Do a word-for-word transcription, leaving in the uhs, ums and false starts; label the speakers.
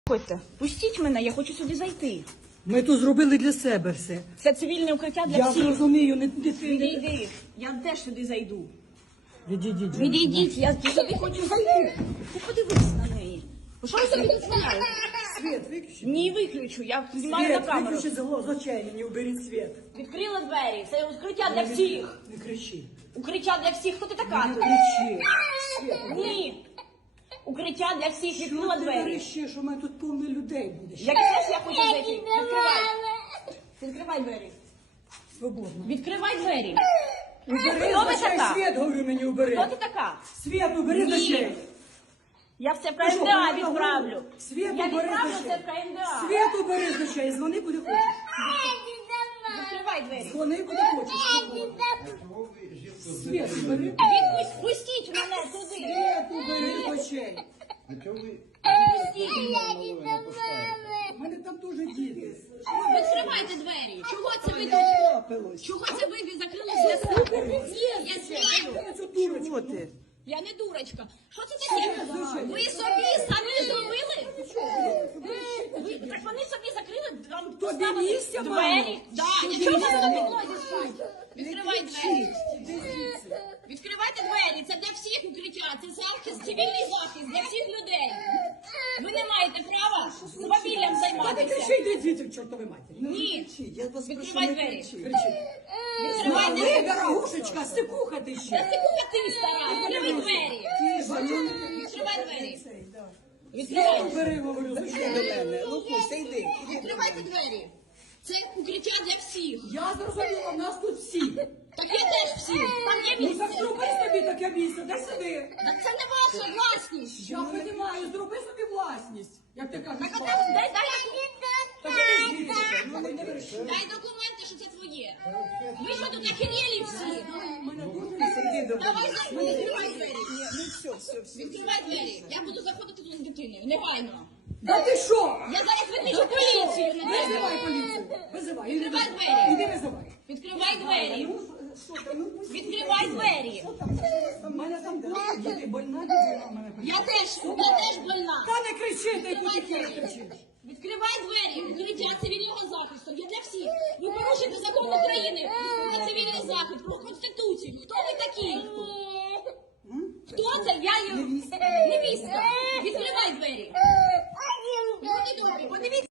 Speaker 1: Ходьте, пустіть мене, я хочу сюди зайти.
Speaker 2: Ми тут зробили для себе все.
Speaker 1: Це цивільне укриття для
Speaker 2: Я
Speaker 1: всіх.
Speaker 2: зрозумію, не ти.
Speaker 1: Відійди, я теж сюди зайду.
Speaker 2: Відійдіть.
Speaker 1: Відійдіть, я сюди хочу зайти. Ти подивись на неї. Ви що ви собі дозволяєте?
Speaker 2: Світ, виключи.
Speaker 1: Ні, виключу, я знімаю на
Speaker 2: Світ,
Speaker 1: камеру.
Speaker 2: виключи з з очей, мені уберіть світ.
Speaker 1: Відкрили двері, це укриття для всіх.
Speaker 2: Не кричи.
Speaker 1: Укриття для всіх, хто ти така
Speaker 2: Не
Speaker 1: тут?
Speaker 2: кричи. Світ,
Speaker 1: Ні. Укриття для всіх, відкрила
Speaker 2: що ти
Speaker 1: двері.
Speaker 2: верещиш, що в мене тут повно людей буде.
Speaker 1: Я теж я хочу зайти. Відкривай. Відкривай двері.
Speaker 2: Свободно.
Speaker 1: Відкривай двері.
Speaker 2: Убери
Speaker 1: Хто
Speaker 2: з
Speaker 1: ви
Speaker 2: очей,
Speaker 1: така?
Speaker 2: світ, говорю, мені убери.
Speaker 1: Хто ти така?
Speaker 2: Світ, убери з
Speaker 1: Ні.
Speaker 2: очей.
Speaker 1: Я все в
Speaker 2: Ти що,
Speaker 1: КМДА
Speaker 2: повинна
Speaker 1: відправлю.
Speaker 2: голову? Світ,
Speaker 1: Я
Speaker 2: убери
Speaker 1: відправлю
Speaker 2: з
Speaker 1: це
Speaker 2: очей.
Speaker 1: в КМДА.
Speaker 2: Світ, убери з очей, дзвони куди хочеш.
Speaker 1: Відкривай двері.
Speaker 2: Дзвони куди хочеш. Світ, убери.
Speaker 1: Відпусть, пустіть мене туди.
Speaker 2: Світ, убери з очей.
Speaker 3: А чого ви
Speaker 1: Пустіть.
Speaker 3: голови не пускаєте?
Speaker 2: У мене там дуже діти.
Speaker 4: Відкривайте двері. Чого це ви тут?
Speaker 2: Трапилось.
Speaker 4: Чого це ви закрили зв'язку? Ні, я знаю.
Speaker 2: Цю дурочку. ти?
Speaker 4: Я не дурочка. Що це таке? Ви собі самі зробили? Ви, так вони собі закрили, вам поставили
Speaker 2: місця мало?
Speaker 4: двері. Да, для чого ви на підлозі спать? Відкривай двері. Відкривайте двері. Це для всіх укриття. Це захист, цивільний захист для всіх людей. Ви не маєте права свавіллям
Speaker 2: Та не
Speaker 4: займатися.
Speaker 2: кричи, йди звідси, чортові матері.
Speaker 4: Ні.
Speaker 2: Я вас прошу,
Speaker 4: Відкривай
Speaker 2: не
Speaker 4: двері.
Speaker 2: кричи. Кричи.
Speaker 4: Відкривай
Speaker 2: Ви,
Speaker 4: двері.
Speaker 2: дорогушечка, стикуха ти
Speaker 4: Та
Speaker 2: ще.
Speaker 4: ти куди ти стара? Відкривай двері.
Speaker 2: Тише, ну,
Speaker 4: Відкривай двері.
Speaker 2: цей, да.
Speaker 4: Відкривай.
Speaker 2: Бери, говорю, з очей до мене. Ну, пусть, йди.
Speaker 4: Відкривайте двері. Це укриття для всіх.
Speaker 2: Я зрозуміла, в нас тут всі.
Speaker 4: Так я теж всі. Там є
Speaker 2: Ну,
Speaker 4: місце.
Speaker 2: так зроби собі таке місце, дай сюди.
Speaker 4: Так це не ваша власність.
Speaker 2: Я розумію, зроби собі власність. Як ти кажеш,
Speaker 4: Так а
Speaker 2: власність.
Speaker 4: там дай, дай,
Speaker 2: Та іди звідси, ну, не верещи.
Speaker 4: дай документи, що це твоє. Ви що тут охерели всі?
Speaker 2: Мене дуже
Speaker 4: Давай за- відкривай двері.
Speaker 2: Ну, все, все, все.
Speaker 4: Відкривай двері. Я буду заходити тут з дитиною. Негайно.
Speaker 2: Да ти що?
Speaker 4: Я зараз викличу поліцію на тебе.
Speaker 2: Визивай поліцію. Визивай. Іди
Speaker 4: Відкривай
Speaker 2: визивай.
Speaker 4: двері.
Speaker 2: Іди визивай.
Speaker 4: Відкривай двері.
Speaker 2: Ну, що ти, ну, пусть.
Speaker 4: Відкривай двері.
Speaker 2: У мене там просто діти, больна дитина в мене.
Speaker 4: Я теж, я теж больна.
Speaker 2: Та не кричи, ти тут хіра кричиш.
Speaker 4: Відкривай двері, укриття цивільного захисту. Я для всіх. Ви порушуєте закон України про цивільний захист, про Конституцію. Хто ви такі? Хто це? Я є невістка. Відкривай двері. Люди добрі, подивіться.